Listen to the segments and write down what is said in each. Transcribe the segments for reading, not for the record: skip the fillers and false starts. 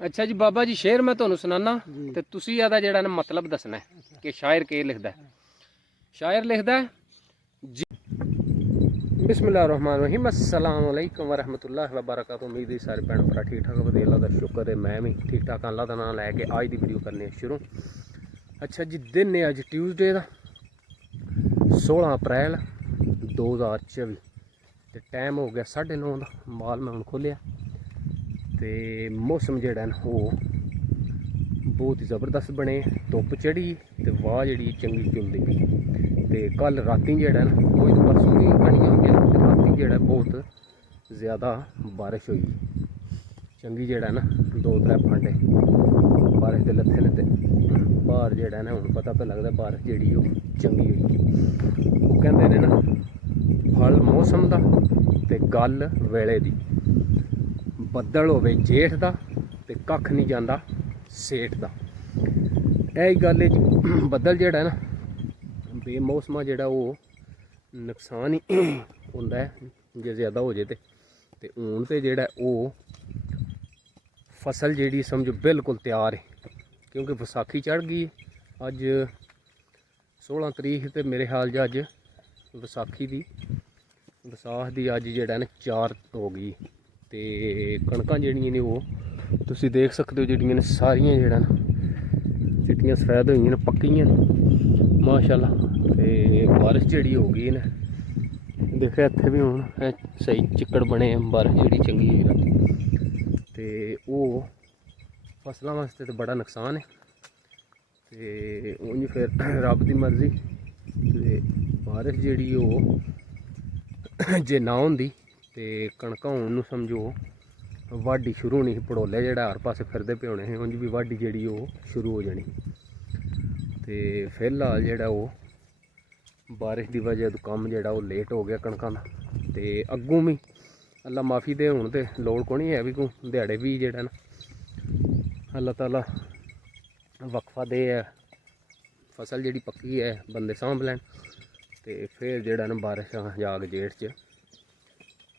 अच्छा जी बाबा जी शेर मैं तुहानू सुनाना ते तुसी इहदा जेहड़ा ना मतलब दसना है कि शायर के लिखदा है। शायर लिखदा है जी बिस्मिल्लाहिर्रहमानिर्रहीम अस्सलाम वालेकुम वरहमतुल्लाहि वबरकातुहू। उम्मीद है सारे भैन भरा ठीक ठाक वधिया अल्लाह दा शुक्र है मैं भी ठीक ठाक अल्लाह दा नाम लैके अज दी वीडियो करने शुरू। अच्छा जी दिन है अज ट्यूसडे दा 16 अप्रैल 2024 ते टाइम हो गया 9:30 दा। माल मैं हुण खोलिया ते मौसम जेहड़ा ना वो बहुत ही ज़बरदस्त बने, धुप्प चढ़ी ते वाह जी चंगी चुलदी पई। ते कल राती जेहड़ा ना वो परसों की कड़ियां हो गया ते राती जेहड़ा बहुत ज़्यादा बारिश हुई चंगी जेहड़ा ना 2-3 फांडे बारिश दे लत्थे ने ते बाहर जेहड़ा ना हुण पता तो लगदा बारिश जेहड़ी वो चंगी हुई। वो कहंदे ने ना फल मौसम दा ते गल वेले दी। बदल होवे जेठ दा ते कख नहीं जांदा सेठ दा। यही गल है जी बदल जेहड़ा है ना बेमौसमा जेहड़ा वो नुकसान ही होंदा है जे ज़्यादा हो जाए ते हून ते जेहड़ा वो फसल जेहड़ी समझो बिल्कुल तैयार है क्योंकि विसाखी चढ़ गई अज 16 तरीक ते मेरे ख्याल च अज विसाखी दी विसाख दी अज जेहड़ा ना 4 हो गई ते कणकां जेहड़ियां ने वो तुसीं देख सकते हो जेहड़ियां ने सारियां जेहड़ा ना चिट्टियां सफेद होई ने पक्कियां माशाअल्लाह। ते बारिश जेहड़ी हो गई ने देखिया इत्थे भी हुण सही चिक्कड़ बने बारिश जेहड़ी चंगी होई राती ते ओह फसलां वास्ते तो बड़ा नुकसान है। ते उंज फिर रब दी मर्जी ते बारिश जेहड़ी ओह जे ना होंदी ते कणकां हुण समझो वाढी शुरू होनी ही। पड़ोले जेहड़ा हर पासे फिरदे पे होने हे उंज भी वाढी जेहड़ी ओह शुरू हो जानी। ते फिलहाल जेहड़ा ओह बारिश की वजह तो कम जेहड़ा वो लेट हो गया कणकां दा। ते अग्गों भी अल्लाह माफ़ी दे हुण ते लोड़ कोनी है भी को दिहाड़े भी जेहड़ा ना अल्लाह ताला वक्फा दे है फसल जेहड़ी पक्की है बंदे सांभ लैन ते फिर जेहड़ा ना बारिश जाग जेठ च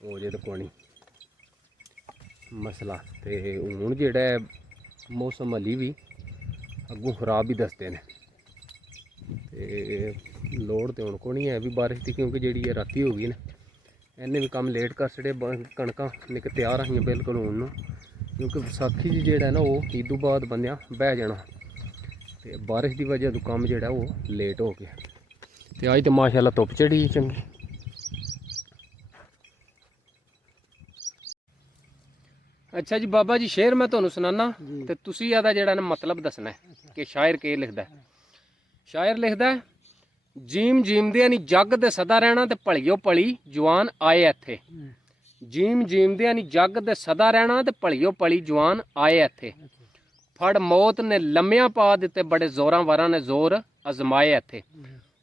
हो जे तो कोनी मसला। ते हुण जेहड़ा है मौसम हली भी अग्गों खराब ही दसदे ने ते लोड़ तो हुण कोनी है भी बारिश की क्योंकि जेहड़ी है राती हो गई ने इन्हें भी काम लेट कर छड़े। कणकां निक तैयार आइयां बिल्कुल हुण क्योंकि विसाखी च जेहड़ा ना वो ईदों बाद बंदियां बह जाना ते बारिश की वजह तो काम जेहड़ा वो लेट हो गया। ते अज तो माशाअल्लाह धुप्प चढ़ी चंगी। अच्छा जी बाबा जी शेर मैं तुहानू सुनाना ते तुसी इहदा जेहड़ा ना मतलब दसना है कि शायर के लिखदा है। शायर लिखदा है जीम जीमदियां नी जग दे सदा रहना ते भलियो भली जवान आए इत्थे। जीम जीमदियां नी जग दे सदा रहना ते भलियो भली जवान आए इत्थे। फड़ मौत ने लम्मियां पा दिते बड़े जोरां वारां ने जोर अजमाए इत्थे।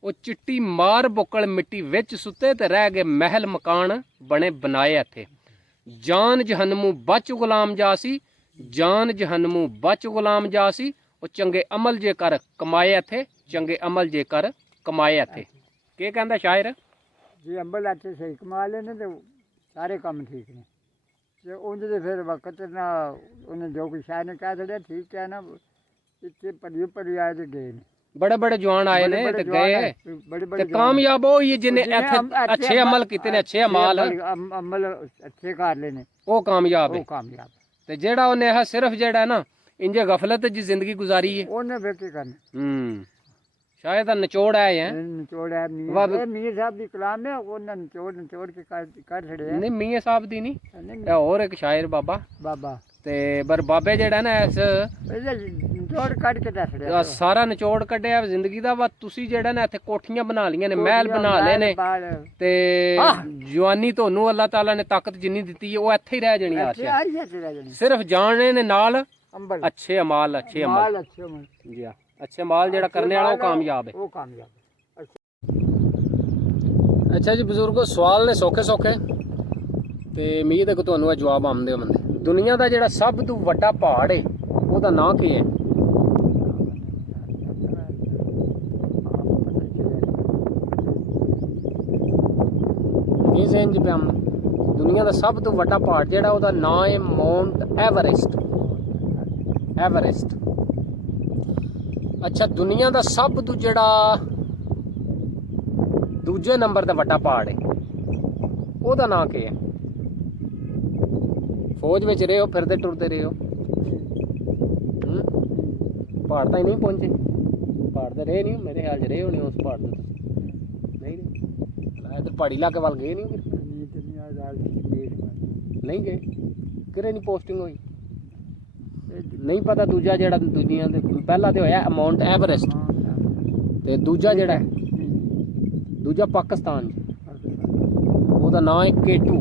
ਉਹ चिट्टी मार बुक्कल मिट्टी विच सुते ते रह गए महल मकान बने बनाए इत्थे। जान जहन्नमू बच गुलाम जासी जान जहन्नमू बच गुलाम जासी ਉਹ ਚੰਗੇ अमल जे कर कमाए इत्थे चंगे अमल जे कर कमाए इत्थे। ਕੀ ਕਹਿੰਦਾ ਸ਼ਾਇਰ जे अमल अच्छे सही कमा लेने तो सारे काम ठीक ने ते उंज ते फिर वक्त ना उन्हें जो कुछ शायद ने कह छड़िया ठीक है ना इतने पढ़ी पढ़ी आए तो गए ने बड़े बड़े जवान आए ने ते गए ते कामयाब हो ये जिन्हें अच्छे अमल कीते ने अच्छे अमाल अमल अच्छे कर लेने वो कामयाब है। कामयाब ते जेड़ा उन्हें है सिर्फ जेड़ा ना इंजे गफलत जी जिंदगी गुजारी है उन्हें फिर की करना। शायद निचोड़ है निचोड़ है मियां साहब की कलाम है उन्हें निचोड़ निचोड़ के कर छड़े नहीं मियां साहब दी नहीं और एक शायर बाबा बाबा ते पर बाबे जेड़ा ना इस निचोड़ कट के दस रहा सारा निचोड़ कड्ढिया जिंदगी दा। वा तुसी जेड़ा ना इत्थे कोठियां बना लियां ने महल बना ले ने ते जवानी तोनू अल्लाह ताला ने ताकत जिन्नी दित्ती है वो इत्थे ही रह जानी आशा सिर्फ जाने ने नाल अच्छे अमाल अच्छे अमल जी हाँ अच्छे माल जेड़ा करने वाला वो कामयाब है। अच्छा जी बजुर्गो सवाल ने सौखे सौखे ते उम्मीद है कि तुहानू जवाब आमदे होंदे। दुनिया का जेड़ा सब तो वड्डा पहाड़ है ओहदा नां की है? इंज पे दुनिया का सब तो वड्डा पहाड़ जेड़ा ओहदा नां है माउंट एवरेस्ट। ਐਵਰੈਸਟ। ਅੱਛਾ, ਦੁਨੀਆ ਦਾ ਸਭ ਤੋਂ ਜਿਹੜਾ ਦੂਜੇ ਨੰਬਰ ਤੇ ਵੱਡਾ ਪਹਾੜ ਹੈ ਉਹਦਾ ਨਾਂ ਕੀ ਹੈ? ਫੌਜ ਵਿੱਚ ਰਹੇ ਹੋ, ਫਿਰਦੇ ਟੁਰਦੇ ਰਹੇ ਹੋ, ਪਹਾੜ ਤਾਂ ਹੀ ਨਹੀਂ ਪਹੁੰਚੇ। ਪਹਾੜ ਤੇ ਰਹੇ ਨਹੀਂ, ਮੇਰੇ ਖਿਆਲ 'ਚ ਰਹੇ ਹੋਣੇ ਉਸ ਪਹਾੜ ਤੇ ਨਹੀਂ ਰਹੇ। ਇੱਧਰ ਪਹਾੜੀ ਇਲਾਕੇ ਵੱਲ ਗਏ ਨਹੀਂ? ਨਹੀਂ ਗਏ, ਕਿਰੇ ਨਹੀਂ ਪੋਸਟਿੰਗ ਹੋਈ? ਨਹੀਂ ਪਤਾ। ਦੂਜਾ ਜਿਹੜਾ ਦੁਨੀਆ ਦੇ ਪਹਿਲਾ ਤੇ ਹੋਇਆ ਮਾਊਂਟ ਐਵਰੈਸਟ, ਤੇ ਦੂਜਾ ਜਿਹੜਾ ਦੂਜਾ ਪਾਕਿਸਤਾਨ 'ਚ, ਉਹਦਾ ਨਾਂ ਹੈ K2।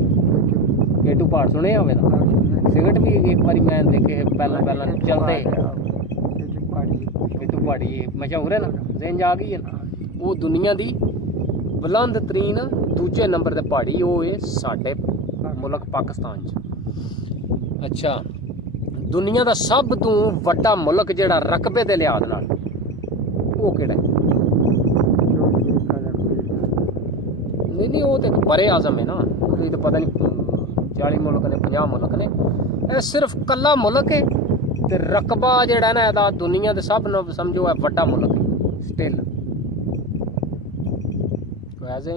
K2 ਪਹਾੜ ਸੁਣਿਆ ਹੋਵੇ ਤਾਂ? ਸਿਗਰਟ ਵੀ ਇੱਕ ਵਾਰੀ ਮੈਂ ਦੇਖੇ ਪਹਿਲਾਂ ਚੱਲਦੇ। K2 ਪਹਾੜੀ ਮਸ਼ਹੂਰ ਹੈ ਨਾ, ਜ਼ਿਹਨ 'ਚ ਆ ਗਈ ਹੈ ਨਾ। ਉਹ ਦੁਨੀਆ ਦੀ ਬੁਲੰਦ ਤਰੀਨ ਦੂਜੇ ਨੰਬਰ ਤੇ ਪਹਾੜੀ ਉਹ ਹੈ ਸਾਡੇ ਮੁਲਕ ਪਾਕਿਸਤਾਨ 'ਚ। ਅੱਛਾ, ਦੁਨੀਆ ਦਾ ਸਭ ਤੋਂ ਵੱਡਾ ਮੁਲਕ ਜਿਹੜਾ ਰਕਬੇ ਦੇ ਲਿਹਾਜ਼ ਨਾਲ, ਉਹ ਕਿਹੜਾ? ਨਹੀਂ, ਉਹ ਤੇ ਬਰੇ ਆਜ਼ਮ ਹੈ ਨਾ। ਉਹਦੀ ਤਾਂ ਪਤਾ ਨਹੀਂ 40 ਮੁਲਕ ਨੇ, 50 ਮੁਲਕ ਨੇ। ਇਹ ਸਿਰਫ ਕੱਲਾ ਮੁਲਕ ਹੈ, ਤੇ ਰਕਬਾ ਜਿਹੜਾ ਨਾ ਇਹਦਾ ਦੁਨੀਆ ਦੇ ਸਭ ਨੂੰ ਸਮਝੋ ਹੈ ਵੱਡਾ ਮੁਲਕ ਹੈ ਸਟਿਲ। ਵੈਸੇ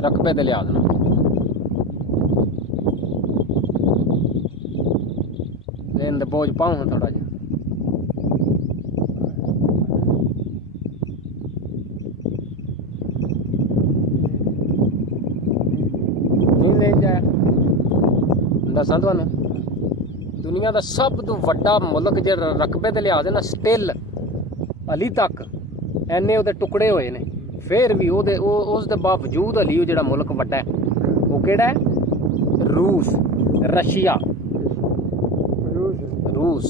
ਰਕਬੇ ਦੇ ਲਿਹਾਜ਼ ਨਾਲ ਇਹਦੇ ਬੋਝ ਪਾਉਂ ਥੋੜਾ ਜਿਹਾ। ਨਹੀਂ ਲੈ ਜਾ, ਦੱਸਾਂ ਤੁਹਾਨੂੰ, ਦੁਨੀਆ ਦਾ ਸਭ ਤੋਂ ਵੱਡਾ ਮੁਲਕ ਜਿਹੜਾ ਰਕਬੇ ਦੇ ਲਿਹਾਜ਼ ਨਾਲ ਸਟਿਲ ਹਲੀ ਤੱਕ ਐਨੇ ਉਹਦੇ ਟੁਕੜੇ ਹੋਏ ਨੇ, ਫਿਰ ਵੀ ਉਸ ਦੇ ਬਾਵਜੂਦ ਹਲੀ ਉਹ ਜਿਹੜਾ ਮੁਲਕ ਵੱਡਾ ਹੈ ਉਹ ਕਿਹੜਾ ਹੈ? ਰੂਸ, ਰਸ਼ੀਆ। ਰੂਸ